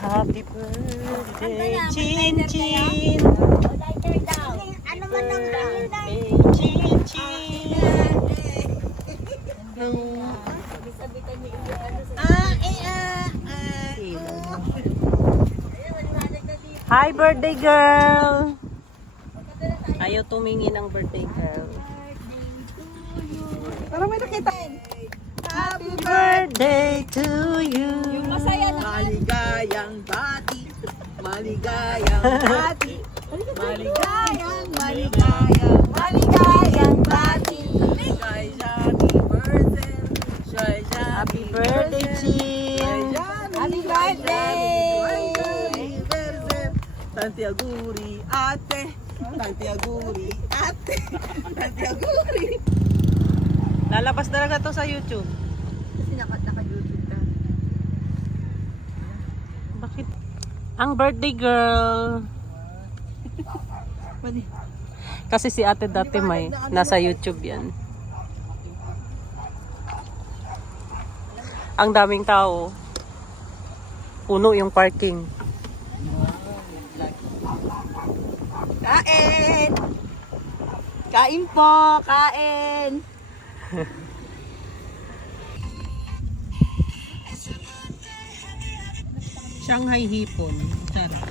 Happy birthday, Chin Chin. Ano man ang Birthday, Chin Chin. Hi, birthday girl. Ayaw tumingin ang birthday girl. Para may nakita. Happy birthday to you. Masaya na. Maligayang bati, maligayang bati, maligayang bati. Happy birthday, Chin. Happy birthday. Tanti aguri ate, tanti aguri ate, tanti aguri. Lalabas na lang to sa YouTube. Kasi naka-YouTube ka. Bakit? Ang birthday girl. Kasi si ate dati may nasa YouTube yan. Ang daming tao. Puno yung parking. Kain! Kain po! Kain! Shanghai hipon. Sarap.